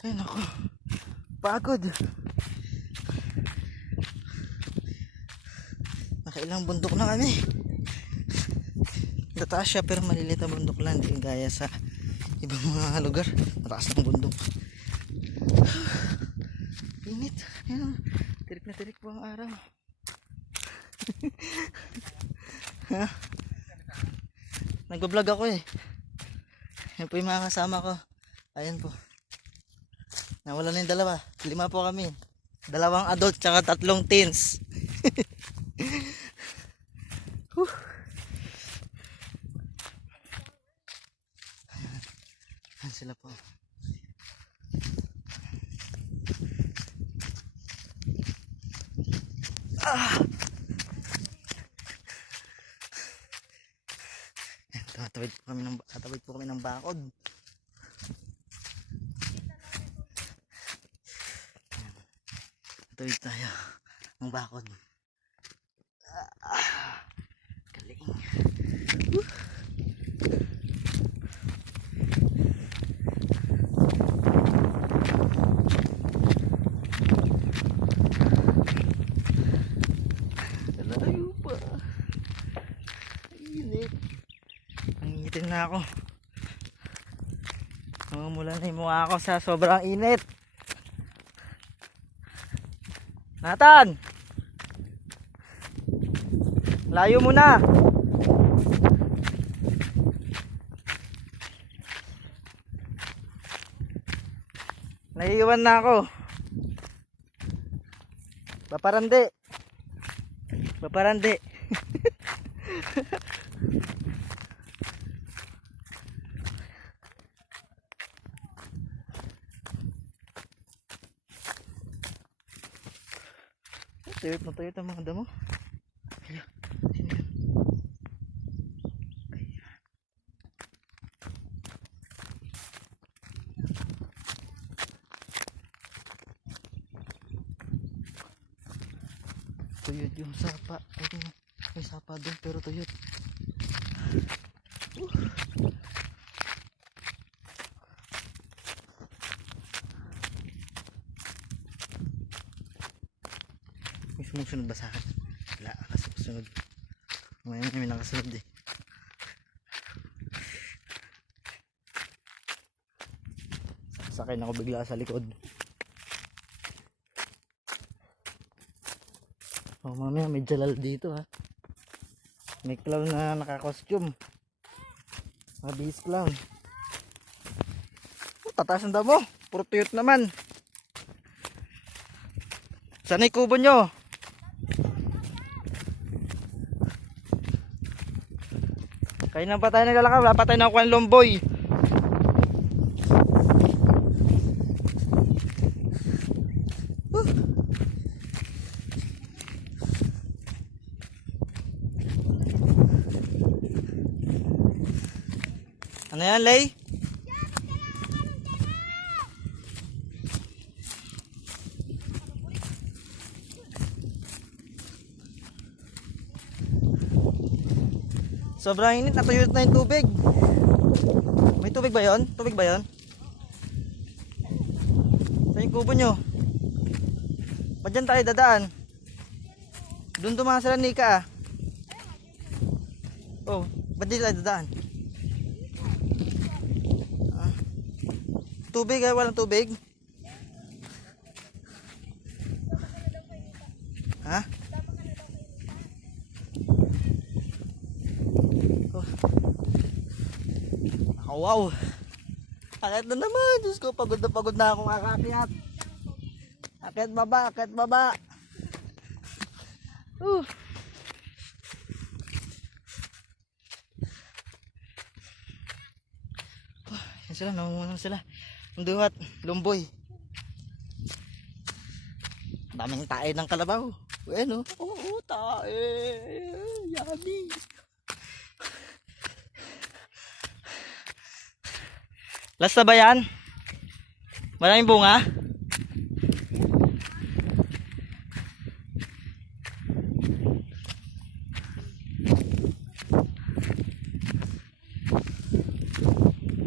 Ay nako, pagod. Nakailang bundok na kami. Tataas siya pero maliliit na bundok lang, hindi gaya sa ibang mga lugar. Mataas ng bundok. Init. Ayan, tirik na tirik po ang araw. Ha? Nag-vlog ako eh. Yan po yung mga kasama ko. Ayan po. Nawala na yung dalawa. 5 po kami. 2 adult tsaka 3 teens. Ayan sila po. Tatawid po kami ng bakod. Tatawid tayo ng bakod. Galing. Layo pa. Init. Nangingitin na ako. Namumula na yung mukha ako sa sobrang init. Nathan! Layo mo na! Naiiwan na ako. Baparandi. Baparandi. Tuyot na tuyot ang mga damo. Ayan. Sino yan? Ayan. Tuyot yung sapa. Ayun, may sapa doon pero tuyot. May sumusunod ba sa akin? Wala, nakasusunod. May nakasunod eh. Sakay na ako bigla sa likod. Oh, mamaya may jalal dito ha. May clown na naka-costume. Mabihis clown. Oh, tataas ang damo. Puro tuyot naman. Saan ay kubo nyo? Kaya na pa tayo naglalakad. Wala pa tayo nakuha ng lomboy. Ano yan, Lay? Sobrang init, natuyot na yung tubig. May tubig ba yon? Tubig ba yon? Sa yung kubo nyo. Ba't dyan tayo dadaan? Doon dumaan sila Nika ah. Oh, ba't dyan tayo dadaan? Tubig eh, walang tubig. Ha? Oh. Wow. Akit na naman. Diyos ko, pagod na akong kakakyat. Akit baba, akit baba. Yan sila, namumunan sila. Ang duhat, lumboy. Daming tae ng kalabaw. Bueno, oo, tae. Yummy. Last na ba yan? Maraming bunga?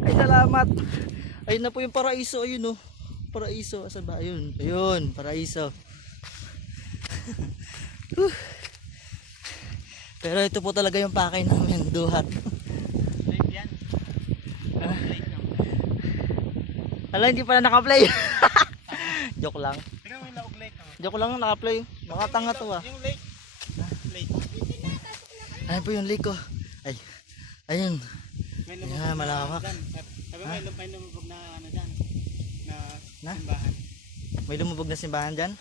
Ay, salamat. Ayun na po yung paraiso. Ayun oh. paraiso. Asan ba? Ayun. Ayun, paraiso. Pero ito po talaga yung pakay namin, duhat. Late yan. Late lang. Hala, hindi pala naka-play. Joke lang. Tignan mo yung laog late naman. Joke lang, naka-play. Mga tanga to ah. Yung late. Late. Ayun po yung lake ko. Ay, ayun. May Yeah, malawak. dyan. Sabi mo, may lumubog na ano dyan. Na Na? simbahan. May lumubog na simbahan dyan?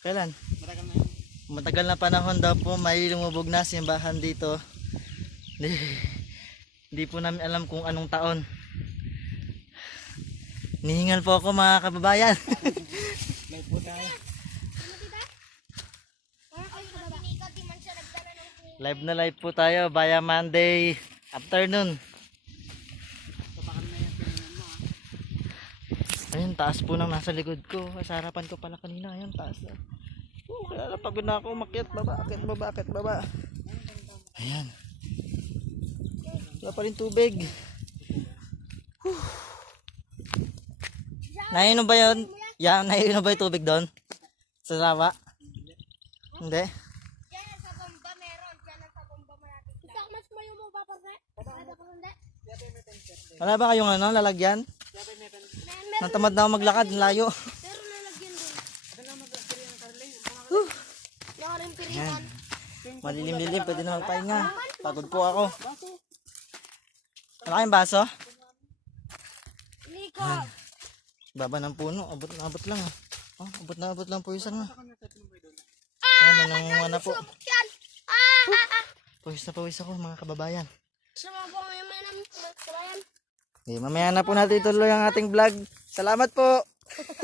Kailan? Matagal na yun. Matagal na panahon daw po may lumubog na simbahan dito. Hindi po namin alam kung anong taon. Nihingal po ako mga kababayan. Late po tayo. Live na live po tayo via Monday afternoon. Tapakan na yung pinangan mo Ayun, taas po nang nasa likod ko. Sa harapan ko pala kanina. Ayun, taas na. Kaya pagod na ako umakyat. Baba, akyat, baba, akyat, baba. Ayan. Wala pa rin tubig. Nainom ba yun? Yan, nainom ba yung tubig doon? Sa lawa? Hindi. Diyan sa bomba meron. Diyan sa bomba malapit lang. Isak mas mayo mo ba parne? Ada pa hindi? Wala ba kayong ano, lalagyan? Natamad na ako maglakad, layo. Pero nalagyan din. Huh. Nakalimpirihan. Malilim-lilim, pwede na magpahinga. Pagod po ako. Wala kayong baso? Liko. Baba ng puno, abot na abot lang. Oh, abot na abot lang po yung sana. Ay, may nangunga na po. Yan. Pawis na pawis ako mga kababayan. Sumabong yung manam. Magsabayan. Okay, mamaya na po natin ituloy ang ating vlog. Salamat po!